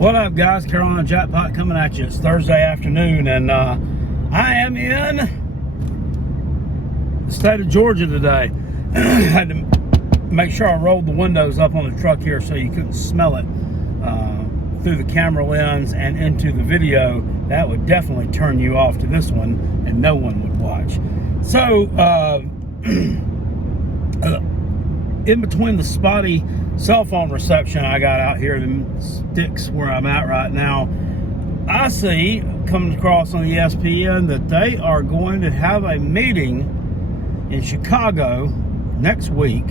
What up, guys? Carolina Jackpot coming at you. It's Thursday afternoon, and I am in the state of Georgia today. Had to make sure I rolled the windows up on the truck here so you couldn't smell it through the camera lens and into the video. That would definitely turn you off to this one, and no one would watch. So, in between the spotty cell phone reception I got out here in the sticks where I'm at right now, I see coming across on the ESPN that they are going to have a meeting in Chicago next week.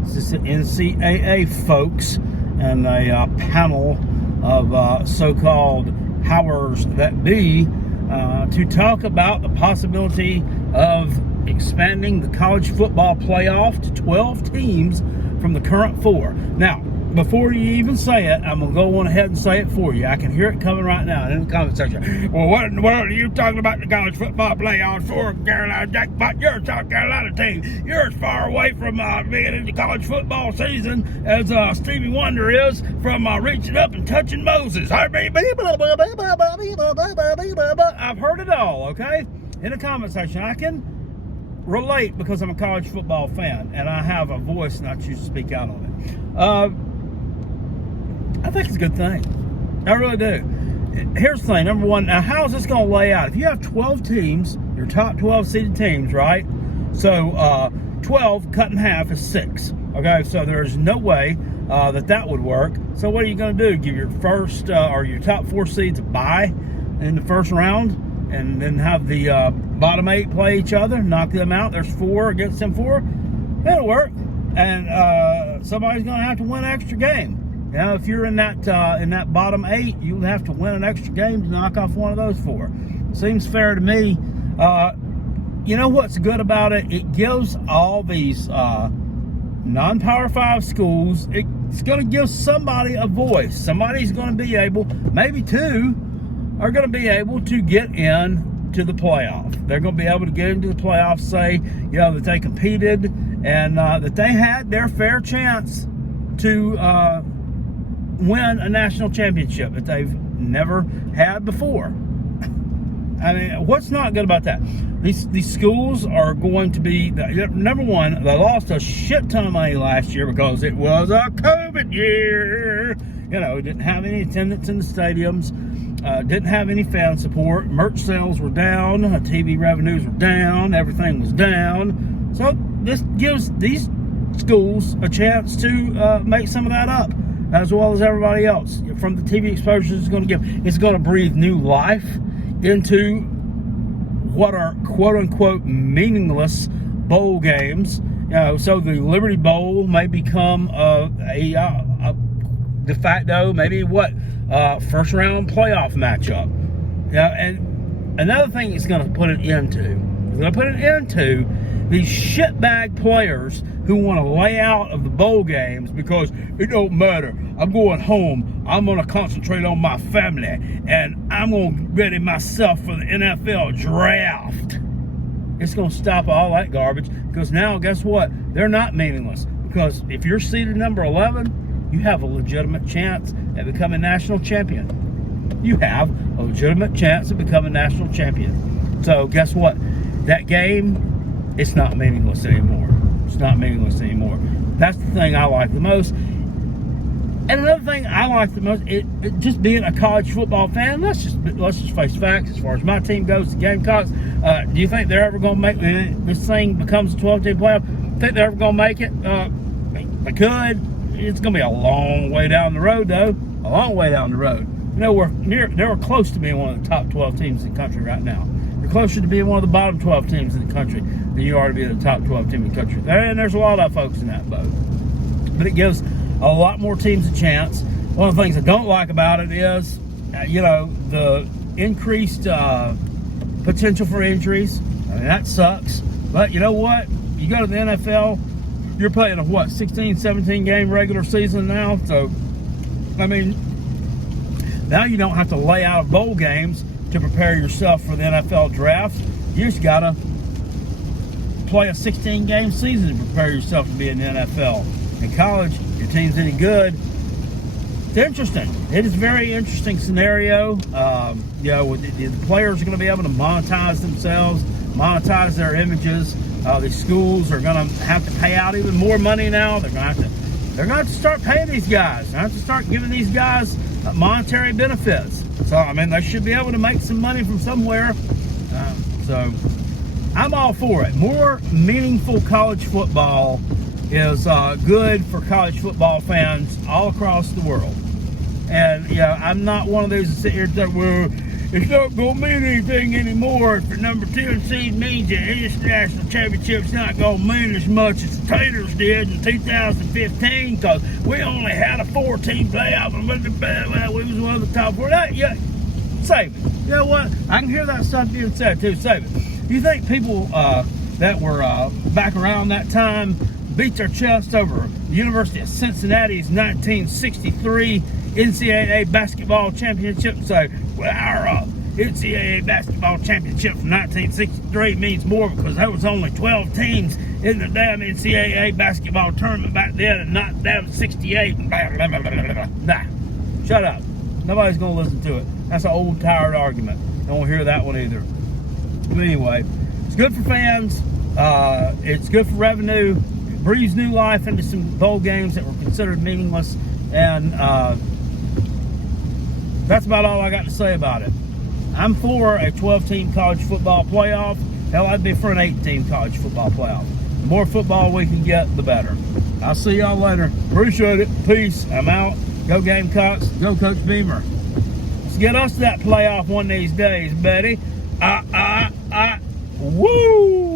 This is the NCAA folks and a panel of so-called powers that be to talk about the possibility of expanding the college football playoff to 12 teams from the current 4. Now, before you even say it, I'm going to go on ahead and say it for you. I can hear it coming right now in the comment section. Well, what in the world are you talking about the college football playoff for, Carolina Jackpot? You're a South Carolina team. You're as far away from being in the college football season as Stevie Wonder is from reaching up and touching Moses. I've heard it all, okay? In the comment section, I can relate because I'm a college football fan and I have a voice and I choose to speak out on it. I think it's a good thing. I really do. Here's the thing. Number one, now how is this going to lay out? If you have 12 teams, your top 12 seeded teams, right? So 12 cut in half is 6. Okay, so there's no way that would work. So what are you going to do? Give your first or your top 4 seeds a bye in the first round and then have the bottom 8 play each other, knock them out. There's 4 against them 4. That'll work. And somebody's going to have to win an extra game. You know, if you're in that bottom 8, you'll have to win an extra game to knock off one of those 4. Seems fair to me. You know what's good about it? It gives all these non-Power 5 schools, it's going to give somebody a voice. Somebody's going to be able, maybe 2, are going to be able to get in to the playoff. They're going to be able to get into the playoff, say, you know, that they competed and that they had their fair chance to win a national championship that they've never had before. I mean, what's not good about that? These schools are going to be, number one, they lost a shit ton of money last year because it was a COVID year. You know, didn't have any attendance in the stadiums. Didn't have any fan support. Merch sales were down. TV revenues were down. Everything was down. So this gives these schools a chance to make some of that up, as well as everybody else. From the TV exposure it's going to give, it's going to breathe new life into what are quote-unquote meaningless bowl games. You know, so the Liberty Bowl may become a de facto, maybe first round playoff matchup. Yeah, and another thing it's going to put an end to, these shitbag players who want to lay out of the bowl games because it don't matter. I'm going home. I'm going to concentrate on my family, and I'm going to ready myself for the NFL draft. It's going to stop all that garbage because now, guess what? They're not meaningless because if you're seeded number 11, you have a legitimate chance at becoming national champion. You have a legitimate chance at becoming national champion. So guess what? That game, it's not meaningless anymore. It's not meaningless anymore. That's the thing I like the most. And another thing I like the most, it just being a college football fan. Let's just face facts. As far as my team goes, the Gamecocks. Do you think they're ever going to make this thing becomes a 12-team playoff? Think they're ever going to make it? They could. It's going to be a long way down the road, though. A long way down the road. You know, we're close to being one of the top 12 teams in the country right now. We're closer to being one of the bottom 12 teams in the country than you are to be the top 12 team in the country. And there's a lot of folks in that boat. But it gives a lot more teams a chance. One of the things I don't like about it is, you know, the increased potential for injuries. I mean, that sucks. But you know what? You go to the NFL, you're playing a 16, 17 game regular season now. So, I mean, now you don't have to lay out of bowl games to prepare yourself for the NFL draft. You just got to play a 16 game season to prepare yourself to be in the NFL. In college, your team's any good, It's interesting. It is a very interesting scenario. The players are going to be able to monetize themselves, monetize their images. The schools are going to have to pay out even more money now. They're going to have to start paying these guys. They're going to have to start giving these guys monetary benefits. So, I mean, they should be able to make some money from somewhere. So, I'm all for it. More meaningful college football is good for college football fans all across the world. And, I'm not one of those that sit here and say, well, it's not going to mean anything anymore. If the number 10 seed means the international championship's not going to mean as much as the Taters did in 2015 because we only had a 4-team playoff and we was one of the top four. Save it. You know what? I can hear that stuff being said too. Save it. You think people that were back around that time beat their chest over the University of Cincinnati's 1963 NCAA basketball championship and say, well, our NCAA basketball championship from 1963 means more because there was only 12 teams in the damn NCAA basketball tournament back then and not damn 68 and blah, blah, blah, blah, blah, blah. Nah, shut up. Nobody's going to listen to it. That's an old, tired argument. Don't want to hear that one either. But anyway, it's good for fans. It's good for revenue. It breathes new life into some bowl games that were considered meaningless. And that's about all I got to say about it. I'm for a 12-team college football playoff. Hell, I'd be for an 8-team college football playoff. The more football we can get, the better. I'll see y'all later. Appreciate it. Peace. I'm out. Go Gamecocks. Go Coach Beamer. Let's get us to that playoff one of these days, buddy. Woo!